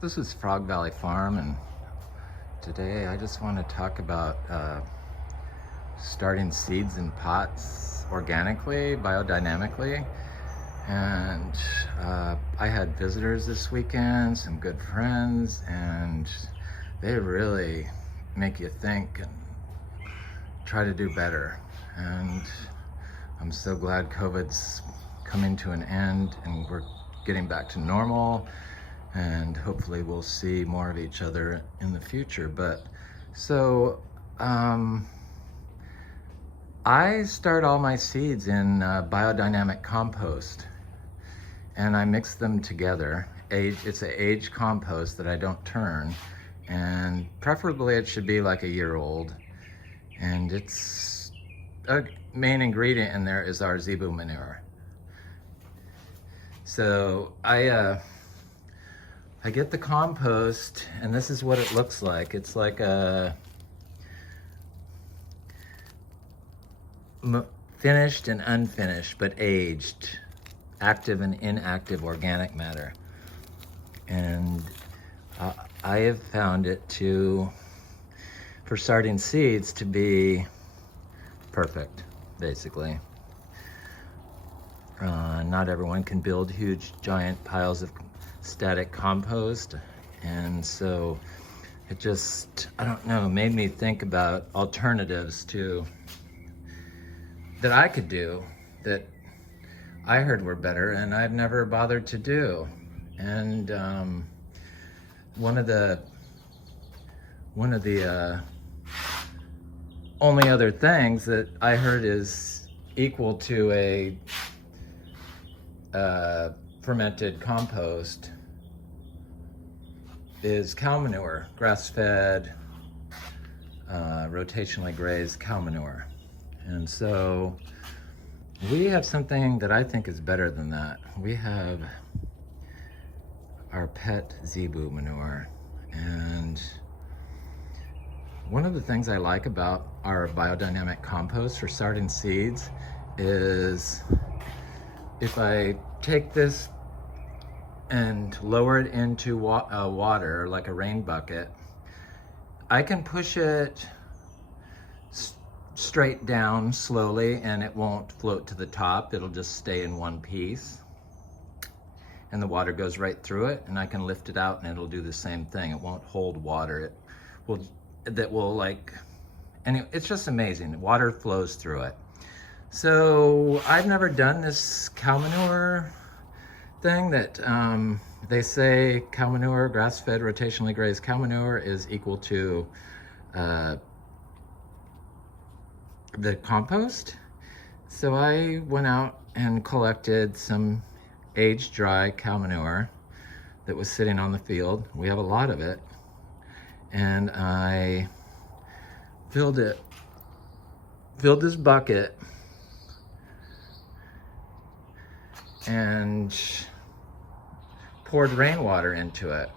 This is Frog Valley Farm, and today I just want to talk about starting seeds in pots organically, biodynamically. And I had visitors this weekend, some good friends, and they really make you think and try to do better. And I'm so glad COVID's coming to an end and we're getting back to normal, and hopefully we'll see more of each other in the future. But so I start all my seeds in biodynamic compost, and I mix them together. It's an aged compost that I don't turn, and preferably it should be like a year old. And it's a main ingredient in there is our zebu manure. So I get the compost, and this is what it looks like. It's like a finished and unfinished, but aged, active and inactive organic matter. And I have found it for starting seeds to be perfect, basically. Not everyone can build huge, giant piles of static compost, and so it just, I don't know, made me think about alternatives that I could do that I heard were better and I'd never bothered to do. And one of the only other things that I heard is equal to a fermented compost is cow manure, grass-fed, rotationally grazed cow manure. And so we have something that I think is better than that. We have our pet zebu manure. And one of the things I like about our biodynamic compost for starting seeds is if I take this and lower it into water, like a rain bucket, I can push it straight down slowly and it won't float to the top. It'll just stay in one piece. And the water goes right through it, and I can lift it out and it'll do the same thing. It won't hold water. It's just amazing. Water flows through it. So I've never done this cow manure thing that they say cow manure, grass-fed, rotationally grazed cow manure is equal to the compost. So I went out and collected some aged dry cow manure that was sitting on the field. We have a lot of it. And I filled this bucket and poured rainwater into it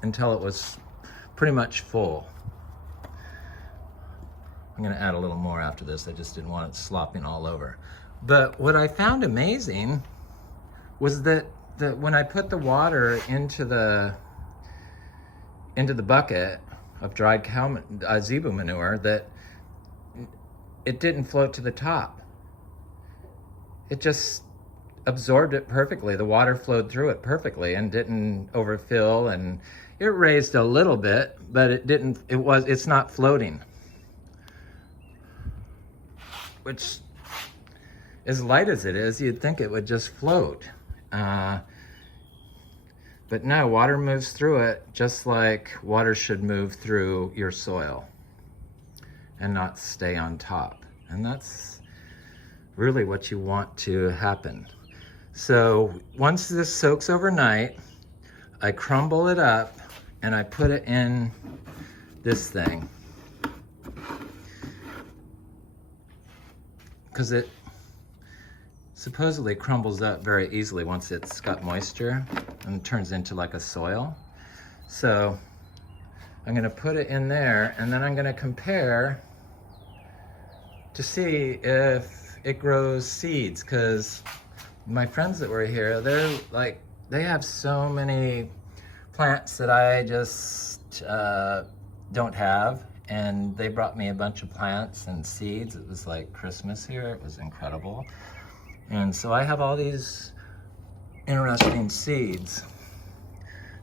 until it was pretty much full. I'm gonna add a little more after this. I just didn't want it slopping all over. But what I found amazing was that when I put the water into the bucket of dried zebu manure, that it didn't float to the top. It just absorbed it perfectly. The water flowed through it perfectly and didn't overfill, and it raised a little bit, but it's not floating. Which, as light as it is, you'd think it would just float. But no, water moves through it just like water should move through your soil and not stay on top. And that's really what you want to happen. So once this soaks overnight, I crumble it up and I put it in this thing, because it supposedly crumbles up very easily once it's got moisture and turns into like a soil. So I'm gonna put it in there, and then I'm gonna compare to see if it grows seeds, because my friends that were here, they have so many plants that I just don't have, and they brought me a bunch of plants and seeds. It was like Christmas here. It was incredible. And so I have all these interesting seeds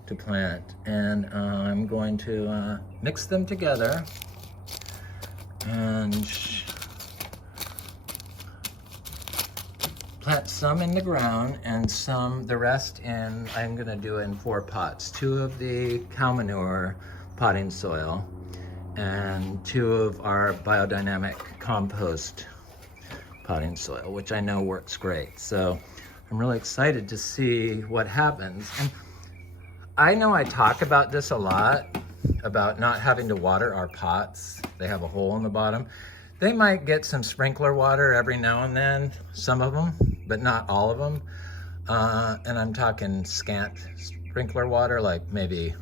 to plant, and I'm going to mix them together and plant some in the ground and the rest I'm gonna do in 4 pots. 2 of the cow manure potting soil and 2 of our biodynamic compost potting soil, which I know works great. So I'm really excited to see what happens. And I know I talk about this a lot, about not having to water our pots. They have a hole in the bottom. They might get some sprinkler water every now and then, some of them, but not all of them. And I'm talking scant sprinkler water, like maybe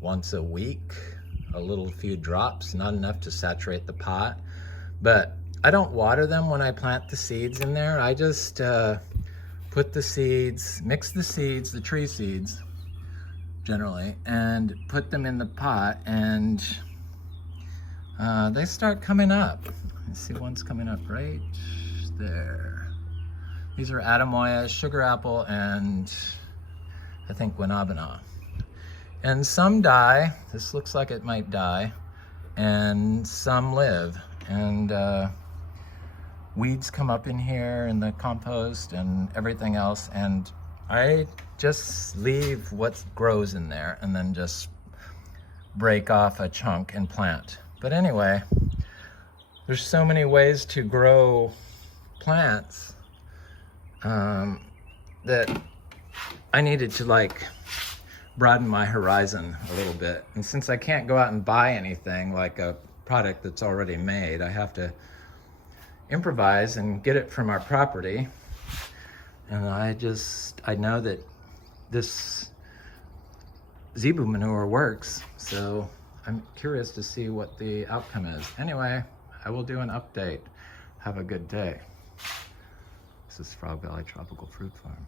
once a week, a little few drops, not enough to saturate the pot. But I don't water them when I plant the seeds in there. I just put the seeds, mix the seeds, the tree seeds generally, and put them in the pot, and they start coming up. I see one's coming up right there. These are Adamoya, sugar apple, and I think guanabana. And some die. This looks like it might die. And some live. And weeds come up in here and the compost and everything else. And I just leave what grows in there and then just break off a chunk and plant. But anyway, there's so many ways to grow plants that I needed to like broaden my horizon a little bit. And since I can't go out and buy anything like a product that's already made, I have to improvise and get it from our property. And I know that this zebu manure works, so I'm curious to see what the outcome is. Anyway, I will do an update. Have a good day. This is Frog Valley Tropical Fruit Farm.